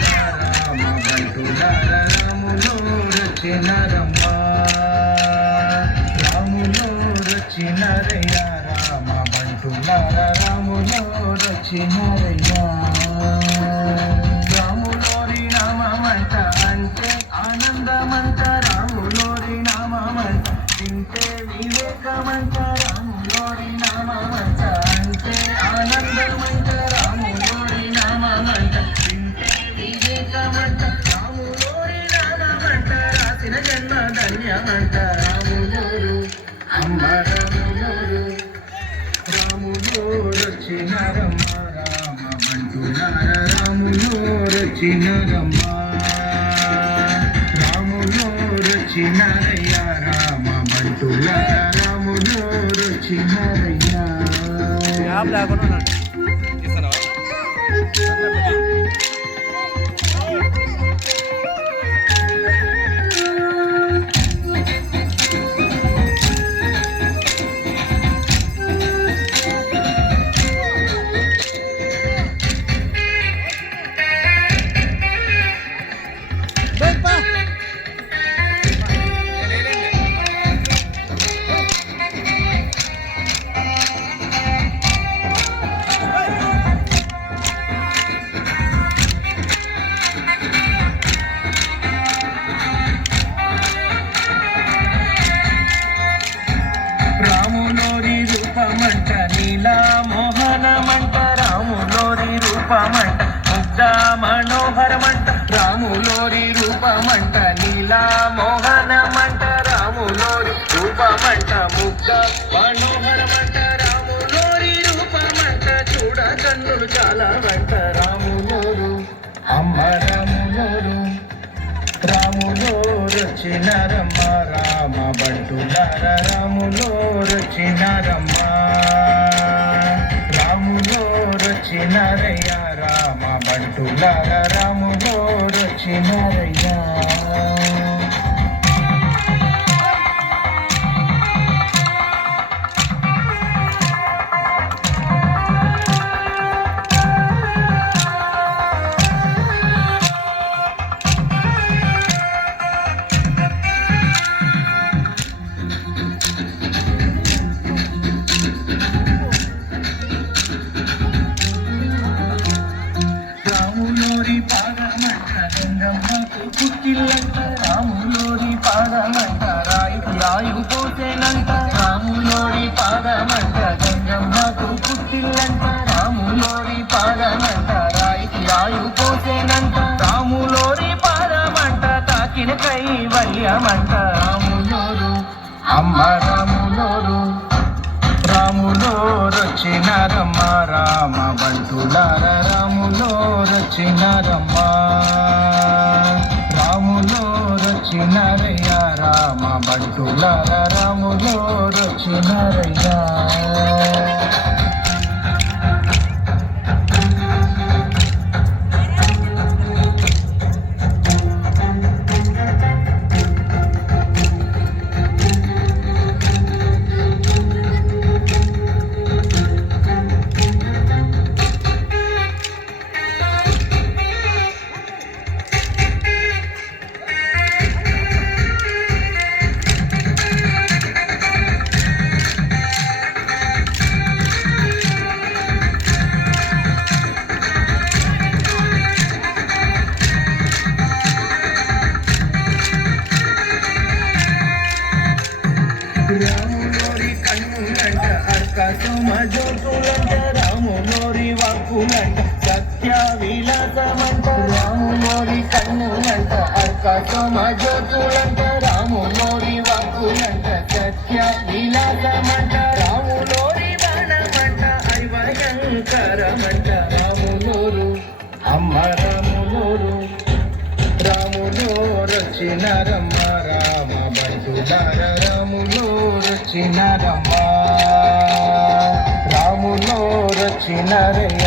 రామ బంటులార రాములో రచినరమ్మ రాములో రచినరయ్య రామ బంటులార రాములో రచినరయ్య రాములోరి నామమంట అంటే ఆనందమంట రాములోరి నామమంట తింటే వివేకమంట రాములోరి నామమంట అంటే ఆనందమంట రాములోరి నామమంట తింటే వివేకమంట రాములోరి నామమంట రాసిన జన్మ ధన్యమంట రాములోరు అమ్మ రాములోరు రాములో రచినరమ్మ రామ బంటులార రాములో రచినరమ్మ రాములో రచినరయ్య రామ బంటులార రాములో రచినరయ్య రాములోరి రూపమంట నీలా మోహనమంట రాములోరి రూపమంట ముగ్ధ మనోహరమంట రాములోరి రూపమంట నీలా మోహనమంట రాములోరి రూపమంట ముగ్ధ మనోహరమంట రాములోరి రూపమంట చూడ కన్నులు చాలా మంట రాములోరు అమ్మ రాములోరు రాములో రచినరమ్మ రామ బంటులార రాములో రచినరమ్మ రాములో రచినరయ్య రామ బంటులార రాములో రచినరయ్య రాములోరి పాదమంట గంగమ్మకు పుట్టిల్లంట రాములోరి పాదమంట రాయు పోసేనంట రాములోరి పాదమంట గంగమ్మకు పుట్టిల్లంట రాములోరి పాదమంట రాయు పోసేనంట రాములోరి పాదమంట తాకిన కైవల్యమంట రాములోరు అమ్మ రాములోరు రాములో రచినరమ్మ రామ బంటులార రాములో రచినరమ్మ రాములో రచినరయ్య రామ బంటులార రాములో రచినరయ్య రాములోరి కన్నులంట అర్కసమ జ్యోతులంట రాములోరి వాక్కులంట సత్య విలాసమంట రాములోరి కన్నులంట అర్కసమ జ్యోతులంట రాములోరి వాక్కులంట సత్య విలాసమంట రాములోరి బాణమంట ఐవయంకరమంట రాములోరు అమ్మ రాములోరు రాములో రచినరమ్మ రామ బంటులార రాములో రచినరమ్మ రాములో రచినరయ్య